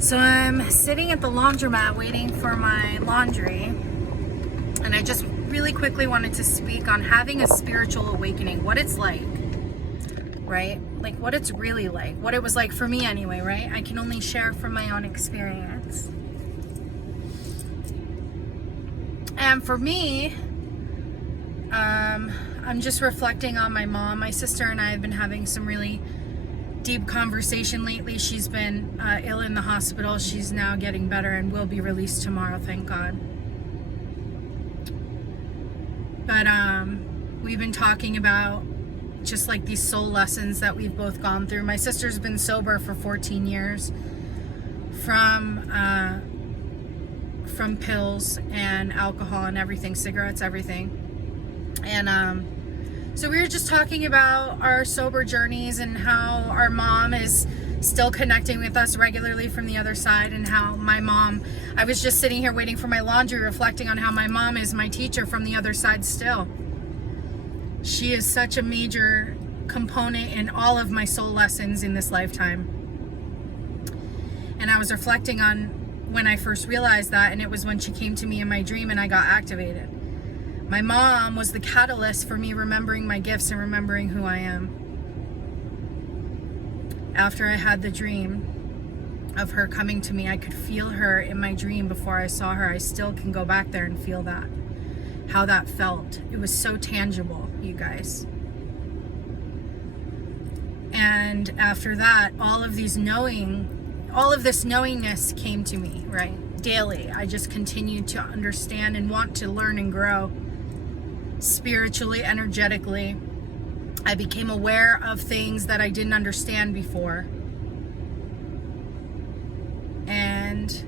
So I'm sitting at the laundromat waiting for my laundry, and I just really quickly wanted to speak on having a spiritual awakening, what it's like, right? Like what it's really like, what it was like for me anyway, right? I can only share from my own experience. And for me, I'm just reflecting on my mom. My sister and I have been having some really deep conversation lately. She's been ill in the hospital. She's now getting better and will be released tomorrow, thank God. But we've been talking about just like these soul lessons that we've both gone through. My sister's been sober for 14 years from pills and alcohol and everything, cigarettes, everything. And so we were just talking about our sober journeys and how our mom is still connecting with us regularly from the other side, and how my mom, I was just sitting here waiting for my laundry, reflecting on how my mom is my teacher from the other side still. She is such a major component in all of my soul lessons in this lifetime. And I was reflecting on when I first realized that, and it was when she came to me in my dream and I got activated. My mom was the catalyst for me remembering my gifts and remembering who I am. After I had the dream of her coming to me, I could feel her in my dream before I saw her. I still can go back there and feel that, how that felt. It was so tangible, you guys. And after that, all of this knowingness came to me, right? Daily. I just continued to understand and want to learn and grow spiritually, energetically. I became aware of things that I didn't understand before. And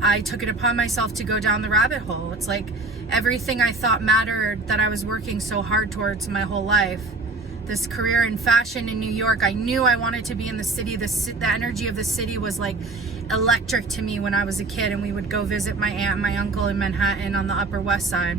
I took it upon myself to go down the rabbit hole. It's like everything I thought mattered that I was working so hard towards my whole life. This career in fashion in New York, I knew I wanted to be in the city. The energy of the city was like electric to me when I was a kid, and we would go visit my aunt and my uncle in Manhattan on the Upper West Side.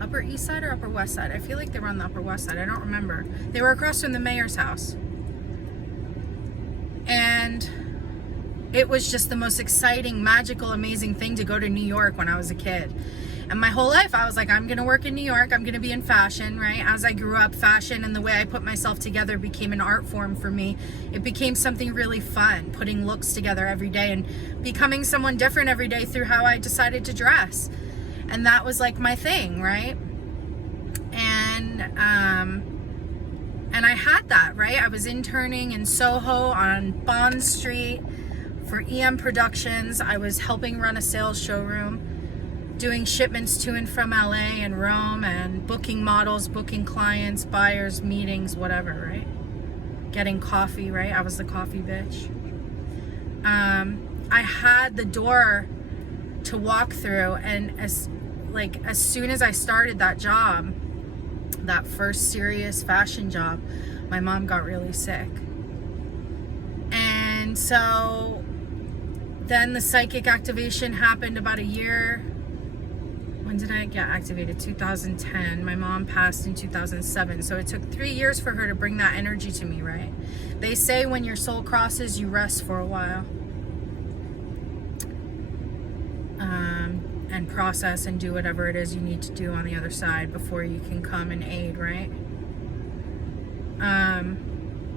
Upper East Side or Upper West Side? I feel like they were on the Upper West Side. I don't remember. They were across from the mayor's house. And it was just the most exciting, magical, amazing thing to go to New York when I was a kid. And my whole life, I was like, I'm going to work in New York. I'm going to be in fashion, right? As I grew up, fashion and the way I put myself together became an art form for me. It became something really fun, putting looks together every day and becoming someone different every day through how I decided to dress. And that was like my thing, right? And I had that, right? I was interning in Soho on Bond Street for EM Productions. I was helping run a sales showroom, doing shipments to and from LA and Rome, and booking models, booking clients, buyers, meetings, whatever, right? Getting coffee, right? I was the coffee bitch. I had the door to walk through, and as soon as I started that job, that first serious fashion job, my mom got really sick. And so then the psychic activation happened about a year. When did I get activated? 2010. My mom passed in 2007. So it took 3 years for her to bring that energy to me, right? They say when your soul crosses, you rest for a while. And process and do whatever it is you need to do on the other side before you can come and aid, right?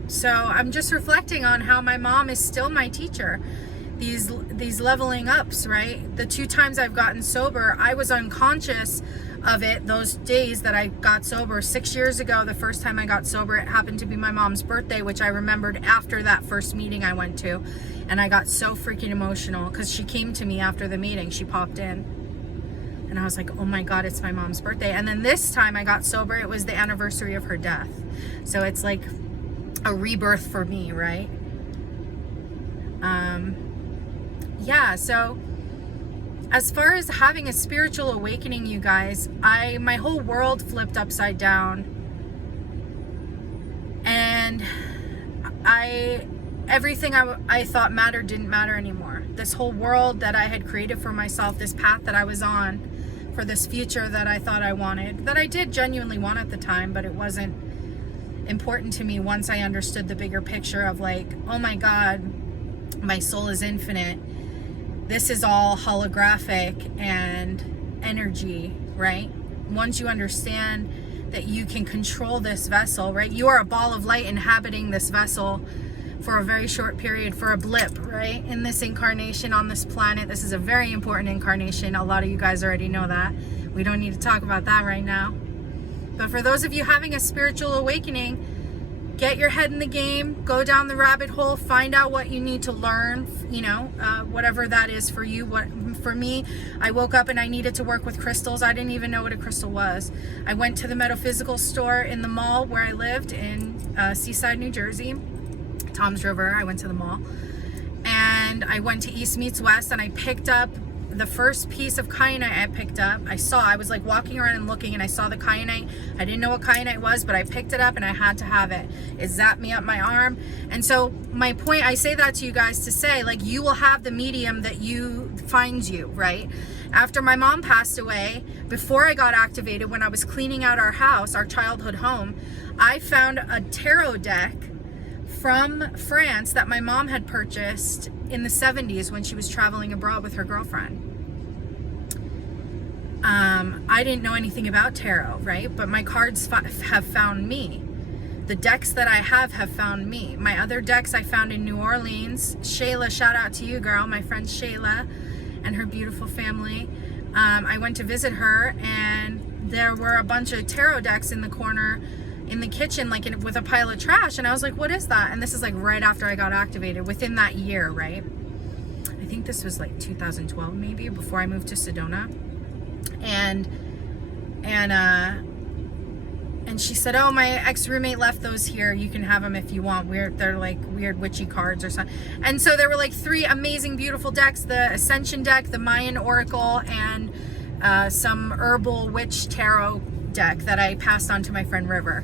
So I'm just reflecting on how my mom is still my teacher. These leveling ups, right? The 2 times I've gotten sober, I was unconscious of it those days that I got sober. 6 years ago, the first time I got sober, it happened to be my mom's birthday, which I remembered after that first meeting I went to. And I got so freaking emotional because she came to me after the meeting. She popped in. And I was like, oh my God, it's my mom's birthday. And then this time I got sober, it was the anniversary of her death. So it's like a rebirth for me, right? Yeah, so as far as having a spiritual awakening, you guys, my whole world flipped upside down. And everything I thought mattered didn't matter anymore. This whole world that I had created for myself, this path that I was on, for this future that I thought I wanted, that I did genuinely want at the time, but it wasn't important to me once I understood the bigger picture of like, oh my God, my soul is infinite. This is all holographic and energy, right? Once you understand that you can control this vessel, right? You are a ball of light inhabiting this vessel for a very short period, for a blip, right? In this incarnation on this planet. This is a very important incarnation. A lot of you guys already know that. We don't need to talk about that right now. But for those of you having a spiritual awakening, get your head in the game, go down the rabbit hole, find out what you need to learn, you know, whatever that is for you. For me, I woke up and I needed to work with crystals. I didn't even know what a crystal was. I went to the metaphysical store in the mall where I lived in Seaside, New Jersey, Tom's River. I went to the mall and I went to East Meets West and I picked up the first piece of kyanite I picked up. I was like walking around and looking and I saw the kyanite. I didn't know what kyanite was, but I picked it up and I had to have it. It zapped me up my arm. And so my point, I say that to you guys to say, like, you will have the medium that finds you, right? After my mom passed away, before I got activated, when I was cleaning out our house, our childhood home, I found a tarot deck from France that my mom had purchased in the 70s when she was traveling abroad with her girlfriend. I didn't know anything about tarot, right? But my cards have found me. The decks that I have found me. My other decks I found in New Orleans. Shayla, shout out to you, girl. My friend Shayla and her beautiful family. I went to visit her and there were a bunch of tarot decks in the corner in the kitchen, like with a pile of trash. And I was like, what is that? And this is like right after I got activated, within that year, right? I think this was like 2012 maybe, before I moved to Sedona. And she said, oh, my ex-roommate left those here. You can have them if you want. They're like weird witchy cards or something. And so there were like 3 amazing, beautiful decks: the Ascension deck, the Mayan Oracle, and some Herbal Witch Tarot deck that I passed on to my friend River.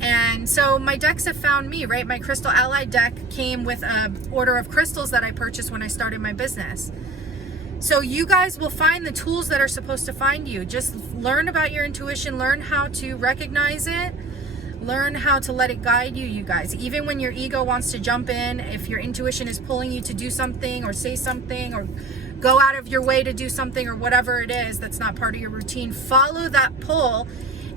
And so my decks have found me, right? My Crystal Ally deck came with an order of crystals that I purchased when I started my business. So you guys will find the tools that are supposed to find you. Just learn about your intuition, learn how to recognize it, learn how to let it guide you, you guys. Even when your ego wants to jump in, if your intuition is pulling you to do something or say something or go out of your way to do something or whatever it is that's not part of your routine, follow that pull.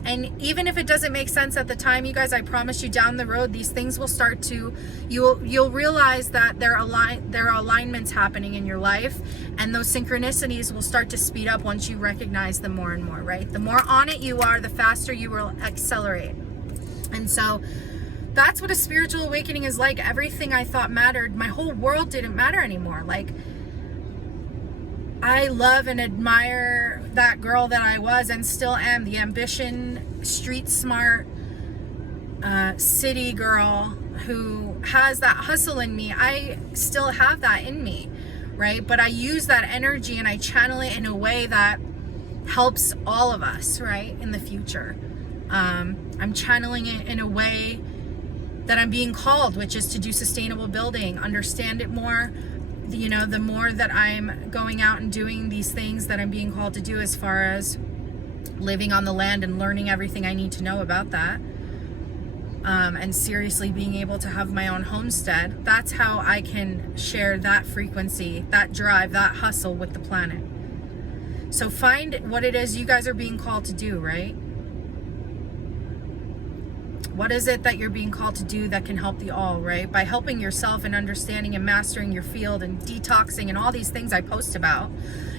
And even if it doesn't make sense at the time, you guys, I promise you down the road, these things will start to, you'll realize that there are alignments happening in your life, and those synchronicities will start to speed up once you recognize them more and more, right? The more on it you are, the faster you will accelerate. And so that's what a spiritual awakening is like. Everything I thought mattered, my whole world didn't matter anymore. Like, I love and admire that girl that I was and still am, the ambition, street smart, city girl who has that hustle in me. I still have that in me, right? But I use that energy and I channel it in a way that helps all of us, right, in the future. I'm channeling it in a way that I'm being called, which is to do sustainable building, understand it more. You know, the more that I'm going out and doing these things that I'm being called to do, as far as living on the land and learning everything I need to know about that, and seriously being able to have my own homestead, that's how I can share that frequency, that drive, that hustle with the planet. So find what it is you guys are being called to do, right? What is it that you're being called to do that can help the all, right? By helping yourself and understanding and mastering your field and detoxing and all these things I post about.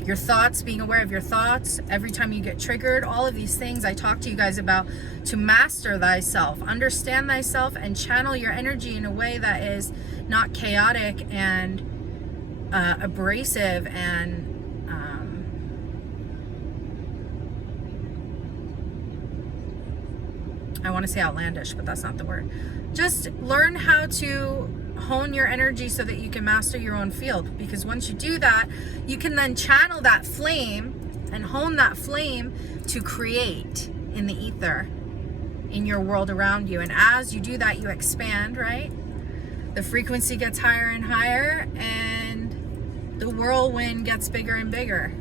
Your thoughts, being aware of your thoughts, every time you get triggered, all of these things I talk to you guys about, to master thyself, understand thyself, and channel your energy in a way that is not chaotic and abrasive and I want to say outlandish, but that's not the word. Just learn how to hone your energy so that you can master your own field. Because once you do that, you can then channel that flame and hone that flame to create in the ether, in your world around you. And as you do that, you expand, right? The frequency gets higher and higher, and the whirlwind gets bigger and bigger.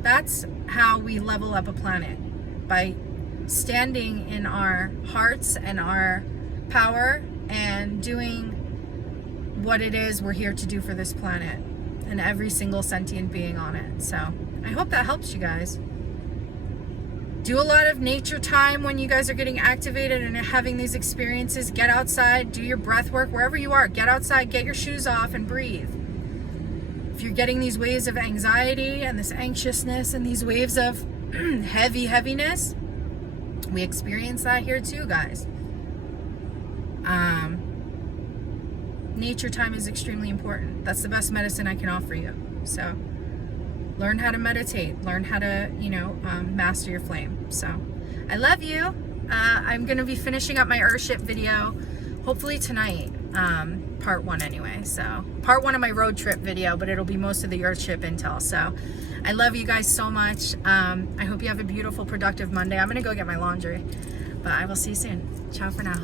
That's how we level up a planet, by standing in our hearts and our power and doing what it is we're here to do for this planet and every single sentient being on it. So I hope that helps you guys. Do a lot of nature time when you guys are getting activated and having these experiences. Get outside, do your breath work wherever you are. Get outside, get your shoes off, and breathe. If you're getting these waves of anxiety and this anxiousness and these waves of heaviness, we experience that here too, guys. Nature time is extremely important. That's the best medicine I can offer you. So learn how to meditate, learn how to, master your flame. So I love you. I'm going to be finishing up my Earthship video, hopefully tonight, part 1 anyway. So part 1 of my road trip video, but it'll be most of the Earthship intel. So I love you guys so much. I hope you have a beautiful, productive Monday. I'm going to go get my laundry, but I will see you soon. Ciao for now.